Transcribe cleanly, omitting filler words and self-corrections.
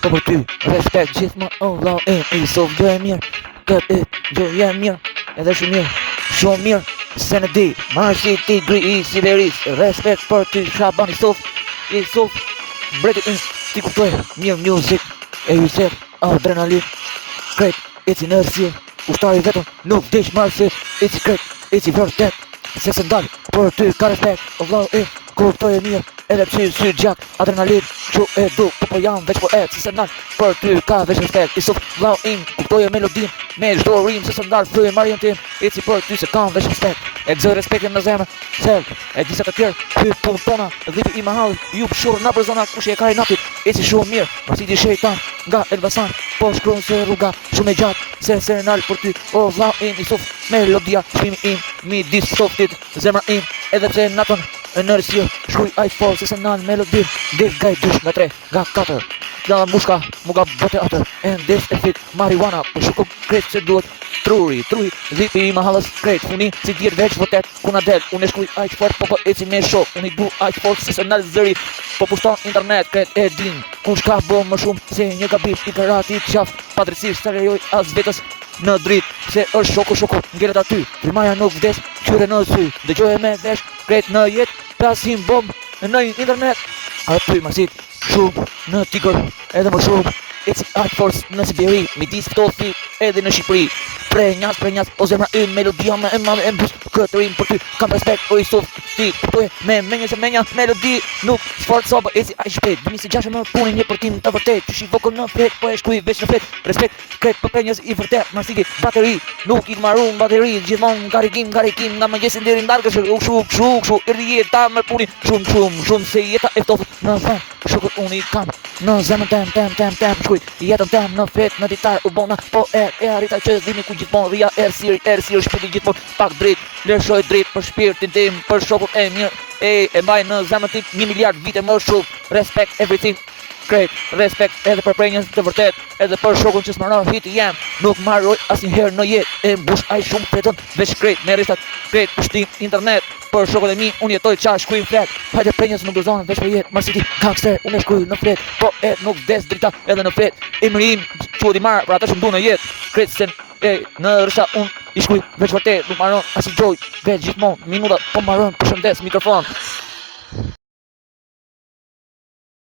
po për ty, respekt gjithmonë, oh vlau i sov gjë e mirë, kët gjë e mirë, edhe shumë mirë, se në di, marshi ti gri i Siberis, respekt për ty, Shaban i sov, breti ti kuptoj, mirë music, e ju set, adrenalin, krejt, it's inertia, ushtari vetëm, nuk dish marshi, it's krejt, it's i vërtet, se se ndalë, për ty ka respekt, oh vlau kuptoj e mirë, edhe psi sy gjak, adrenalin, që e du, po jam veç po se se ndalë, për ty ka veç respekt, i suf vlau kuptoj e melodin, me çdo rim, se se ndalë, fryje marjen tim, i si për ty se kam veç respekt, e gëzoj respektin në zemër, sel, e disa të tjerë, hy pun tona, dhipi i mahalli, ju pëshur në për zona, kush e ka i natit, i si shumë mirë, pasiti shejtan, nga Elbasan, po shkruan se rruga, shumë e gjatë, se nalë për ty, o vlau i suf, melodia, shpimi midis softit, zemra edhe pse natën, energjia, shkruj iPhone, se se nalë melodin, div nga i 2, nga 3, nga 4, nga mushka, mu ga bote atër, and this e fit, marijuana, po shuku krejt se duhet, truri, dhipi i mahalës krejt, funi, si djetë veç vërtet, kuna del, unë e shkruj iPhone, po eci me shok, unë i du iPhone, se se nalë zëri, po pushton internet, krejt e din, kush ka bo më shumë, se një gabit, i karati, qaf, padrësisht, të rejoj as vetës, në drit, se është shoku, ngelet aty, primaja nuk vdes, qyre në sy, dëgjoj me vesh, krejt në jet, prasim bomb, në internet, aty masit, shumë, në Tigër, edhe më shumë, eci Art Force në Siberi, midis këto fi, edhe në Shqipëri, prenjas, o zemra melodia me emave e mbus, këtë rim për ty, kam respekt, o i sof, ti, pëtoj, me menja, melodi, nuk, sfort soba, eci a i shpet, 2006 më punin një përtim të vërtet, që shi vokën në flet, po e shkuj veç në flet, respekt, kret për prenjas i vërtet, marsiki, bateri, nuk i të marun bateri, gjithmon, garikim, nga më gjesin deri ndarkës, shu, i rjet, ta më punin, shumë, se jeta e ftofët, në fan, shukët unë i kam, në zemën tem, shkuj, jetën tem, në fet, në ditar, u bona, po e arrita që dhimi ku gjithmonë, dhja erë shpiti gjithmonë, pak drejt, lërshoj drejt për shpirtin tim, për shokut e mirë, e mbaj në zemën tim 1 miliard vite më shumë, respect everything, krejt, respekt edhe për prenjës të vërtet, edhe për shokun që s'marrë hiti jam, nuk marroj asnjëherë në jetë, e mbush ai shumë fletën, veç krejt, me rishtat, krejt, pushtim, internet, për shokun e mi, unë jetoj qa shkuj në flet, hajde prenjës nuk dërzonë veç për jetë, marsiti, gangster, unë e shkuj në flet, po e nuk des drita edhe në flet, imrim, që di marrë, për ata që mdu në jetë, krejt sen, në rësha unë i shkuj veç vërtet, nuk marron as i gjoj, veç gjithmonë, minuta, po marron, përshëndes, mikrofon,